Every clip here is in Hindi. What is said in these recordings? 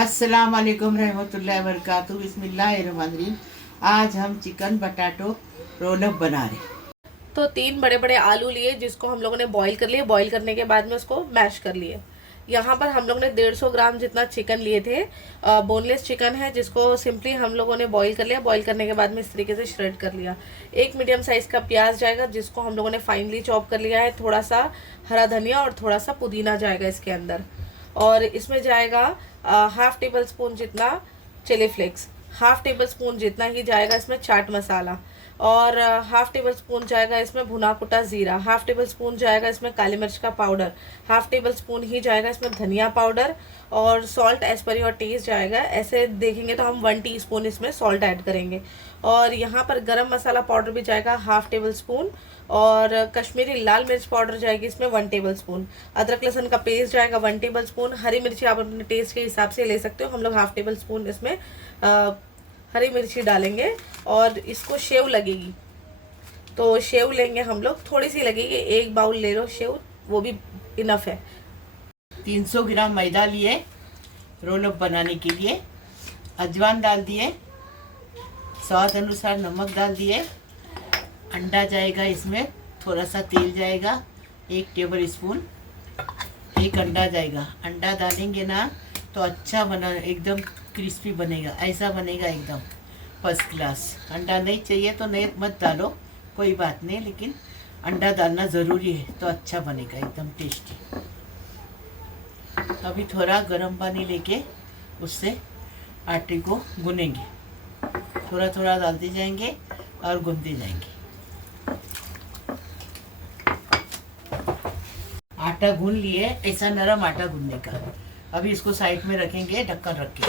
अस्सलाम वालेकुम रहमतुल्लाहि व बरकातहू। बिस्मिल्लाहिर्रहमानिर्रहीम। आज हम चिकन बटाटो रोल अप बना रहे हैं। तो 3 बड़े बड़े आलू लिए जिसको हम लोगों ने बॉईल कर लिए। बॉईल करने के बाद में उसको मैश कर लिए। यहाँ पर हम लोग ने 150 ग्राम जितना चिकन लिए थे। बोनलेस चिकन है जिसको सिंपली हम लोगों ने बॉईल कर लिया। बॉईल करने के बाद में इस तरीके से श्रेड कर लिया। एक मीडियम साइज़ का प्याज जाएगा जिसको हम लोगों ने फाइनली चॉप कर लिया है। थोड़ा सा हरा धनिया और थोड़ा सा पुदीना जाएगा इसके अंदर। और इसमें जाएगा हाफ टेबल स्पून जितना chili flakes, half table spoon जितना ही जाएगा इसमें चाट मसाला, और हाफ टेबल स्पून जाएगा इसमें भुना कुटा ज़ीरा, हाफ टेबल स्पून जाएगा इसमें काली मिर्च का पाउडर, हाफ टेबल स्पून ही जाएगा इसमें धनिया पाउडर, और salt as per your taste जाएगा। ऐसे देखेंगे तो हम 1 टीस्पून इसमें सॉल्ट ऐड करेंगे। और यहाँ पर गरम मसाला पाउडर भी जाएगा हाफ टेबल स्पून, और कश्मीरी लाल मिर्च पाउडर जाएगी इसमें 1 टेबल स्पून। अदरक लहसुन का पेस्ट जाएगा 1 टेबल स्पून। हरी मिर्ची आप अपने टेस्ट के हिसाब से ले सकते हो। हम लोग हाफ टेबल स्पून इसमें हरी मिर्ची डालेंगे। और इसको शेव लगेगी तो शेव लेंगे हम लोग, थोड़ी सी लगेगी, 1 बाउल ले लो शेव, वो भी इनफ है। 300 ग्राम मैदा लिए रोल अप बनाने के लिए। अजवाइन डाल दिए, स्वाद अनुसार नमक डाल दिए। अंडा जाएगा इसमें, थोड़ा सा तेल जाएगा 1 टेबल स्पून। एक अंडा जाएगा। अंडा डालेंगे ना तो अच्छा बना, एकदम क्रिस्पी बनेगा। ऐसा बनेगा एकदम फर्स्ट क्लास। अंडा नहीं चाहिए तो नहीं मत डालो, कोई बात नहीं, लेकिन अंडा डालना ज़रूरी है तो अच्छा बनेगा एकदम टेस्टी। अभी थोड़ा गर्म पानी लेके उससे आटे को गूनेंगे। थोड़ा थोड़ा डालते जाएंगे और गूंदते जाएंगे। आटा गून लिए, ऐसा नरम आटा गूंदने का। अभी इसको साइड में रखेंगे ढक्कन रख के।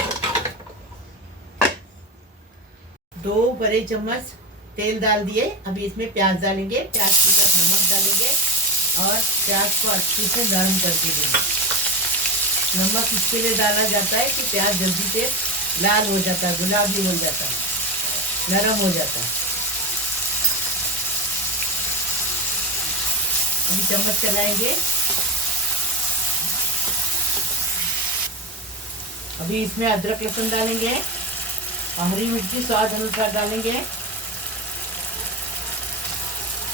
2 बड़े चम्मच तेल डाल दिए। अभी इसमें प्याज डालेंगे, प्याज के साथ नमक डालेंगे और प्याज को अच्छे से नरम करके देंगे। नमक इसके लिए डाला जाता है कि प्याज जल्दी से लाल हो जाता है, गुलाबी हो जाता है, नरम हो जाता है। अभी चम्मच चलाएंगे। अभी इसमें अदरक लहसुन डालेंगे, हरी मिर्ची स्वाद अनुसार डालेंगे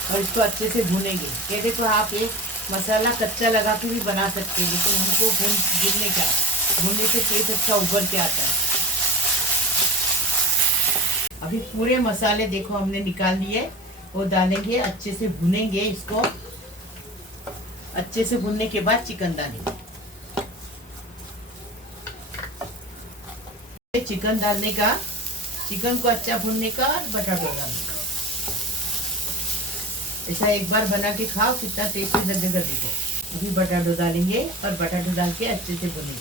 और इसको अच्छे से भूनेंगे। ये देखो, आप एक मसाला कच्चा लगा के भी बना सकते हैं, लेकिन हमको भूनने से टेस्ट अच्छा उभर के आता है। अभी पूरे मसाले देखो हमने निकाल लिए, वो डालेंगे, अच्छे से भुनेंगे इसको। अच्छे से भुनने के बाद चिकन डालेंगे। चिकन डालने का, चिकन को अच्छा भुनने का और बटाटो डालने का। ऐसा एक बार बना के खाओ, कितना टेस्टी लगेगा देखो। अभी बटाटो डालेंगे और बटाटो डाल के अच्छे से भुनेंगे।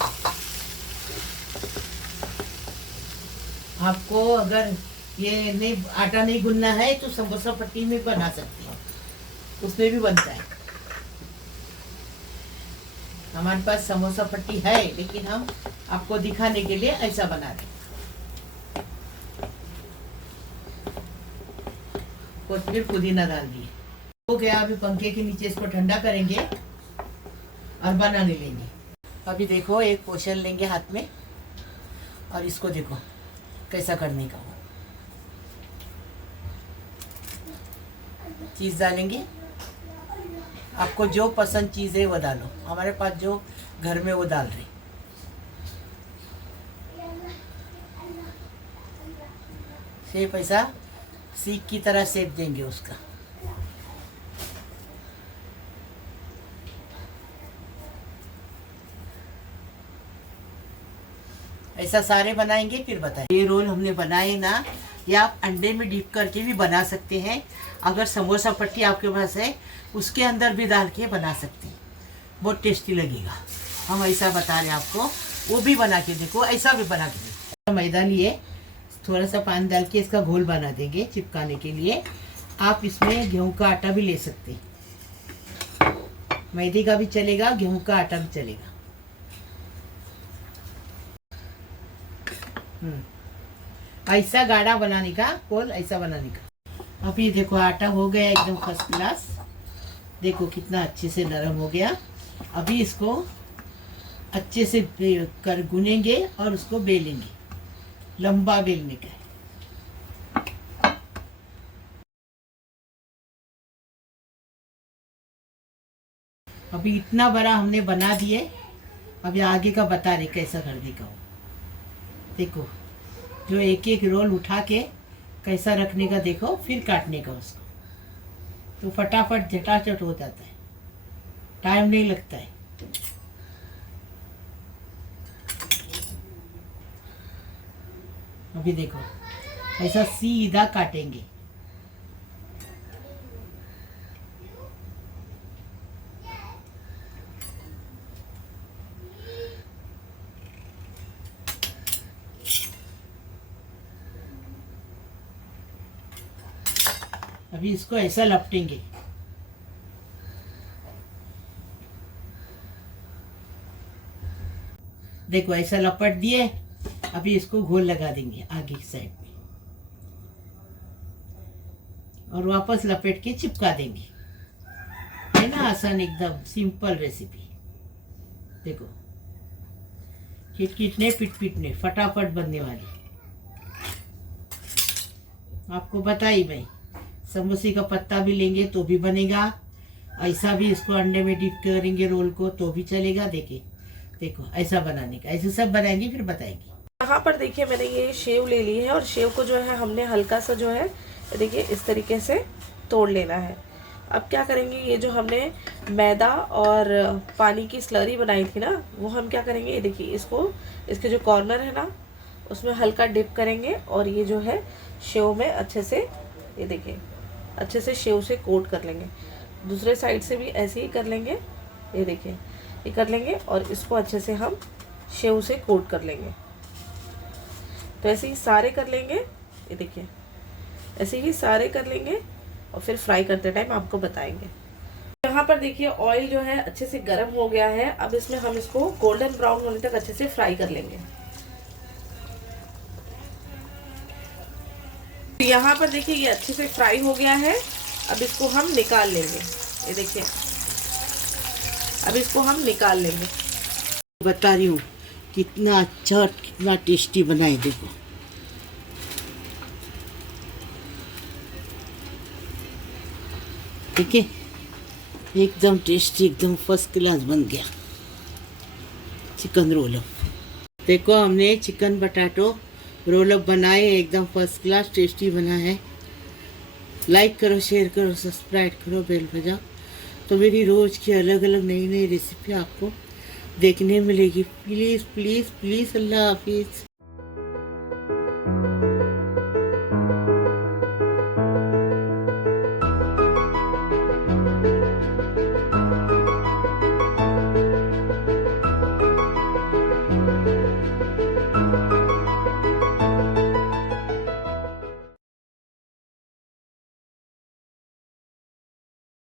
आपको अगर ये नहीं आटा नहीं गूंदना है तो समोसा पट्टी में बना सकते हैं, उसमें भी बनता है। हमारे पास समोसा पट्टी है, लेकिन हम आपको दिखाने के लिए ऐसा बना रहे हैं। कोथिंबीर पुदीना डाल दिए। हो गया। अभी पंखे के नीचे इसको ठंडा करेंगे और बनाने लेंगे। अभी देखो, एक पोर्शन लेंगे हाथ में और इसको देखो कैसा करने का। चीज़ डालेंगे, आपको जो पसंद चीज़ है वो डालो। हमारे पास जो घर में वो डाल रहे। शेप ऐसा सीख की तरह शेप देंगे उसका। ऐसा सारे बनाएंगे फिर बताएं। ये रोल हमने बनाए ना, या आप अंडे में डिप करके भी बना सकते हैं। अगर समोसा पट्टी आपके पास है उसके अंदर भी डाल के बना सकते हैं, बहुत टेस्टी लगेगा। हम ऐसा बता रहे हैं आपको, वो भी बना के देखो, ऐसा भी बना के देखो। मैदा लिए, थोड़ा सा पानी डाल के इसका घोल बना देंगे चिपकाने के लिए। आप इसमें गेहूं का आटा भी ले सकते हैं, मैदे का भी चलेगा, गेहूं का आटा भी चलेगा। ऐसा गाढ़ा बनाने का, गोल ऐसा बनाने का। अभी देखो आटा हो गया एकदम फर्स्ट क्लास। देखो कितना अच्छे से नरम हो गया। अभी इसको अच्छे से कर गुनेंगे और उसको बेलेंगे, लंबा बेलने का है। अभी इतना बड़ा हमने बना दिए, अभी आगे का बता रहे कैसा करने का हो। देखो जो एक एक रोल उठा के कैसा रखने का, देखो फिर काटने का उसको, तो फटाफट झटाझट हो जाता है, टाइम नहीं लगता है। अभी देखो ऐसा सीधा काटेंगे। अभी इसको ऐसा लपटेंगे। देखो ऐसा लपट दिए, अभी इसको घोल लगा देंगे आगे की साइड में और वापस लपेट के चिपका देंगे। है ना आसान, एकदम सिंपल रेसिपी। देखो किटकिट ने पिट ने फटाफट बनने वाली। आपको बताई भाई, समोसे का पत्ता भी लेंगे तो भी बनेगा, ऐसा भी इसको अंडे में डिप करेंगे रोल को तो भी चलेगा। देखो ऐसा बनाने का, ऐसे सब बनाएंगे फिर बताएंगे। यहाँ पर देखिए मैंने ये सेव ले ली है और सेव को जो है हमने हल्का सा जो है देखिए इस तरीके से तोड़ लेना है। अब क्या करेंगे, ये जो हमने मैदा और पानी की स्लरी बनाई थी ना, वो हम क्या करेंगे, ये देखिए इसको, इसके जो कॉर्नर है ना उसमें हल्का डिप करेंगे और ये जो है सेव में अच्छे से, ये देखिए अच्छे से सेव से कोट कर लेंगे। दूसरे साइड से भी ऐसे ही कर लेंगे, ये देखिए ये कर लेंगे और इसको अच्छे से हम सेव से कोट कर लेंगे। तो ऐसे ही सारे कर लेंगे, ये देखिए ऐसे ही सारे कर लेंगे और फिर फ्राई करते टाइम आपको बताएंगे। यहाँ पर देखिए ऑयल जो है अच्छे से गर्म हो गया है। अब इसमें हम इसको गोल्डन ब्राउन होने तक अच्छे से फ्राई कर लेंगे। यहाँ पर देखिए ये अच्छे से फ्राई हो गया है। अब इसको हम निकाल लेंगे, ये देखिए अब इसको हम निकाल लेंगे। बता रही हूँ कितना अच्छा और कितना टेस्टी बना है। देखो ठीक है, एकदम टेस्टी, एकदम फर्स्ट क्लास बन गया चिकन रोल अप। देखो हमने चिकन बटाटो रोल अप बनाए, एकदम फर्स्ट क्लास टेस्टी बना है। लाइक करो, शेयर करो, सब्सक्राइब करो, बेल बजाओ, तो मेरी रोज़ की अलग अलग नई नई रेसिपी आपको देखने मिलेगी। Please please please. अल्लाह हाफिज़।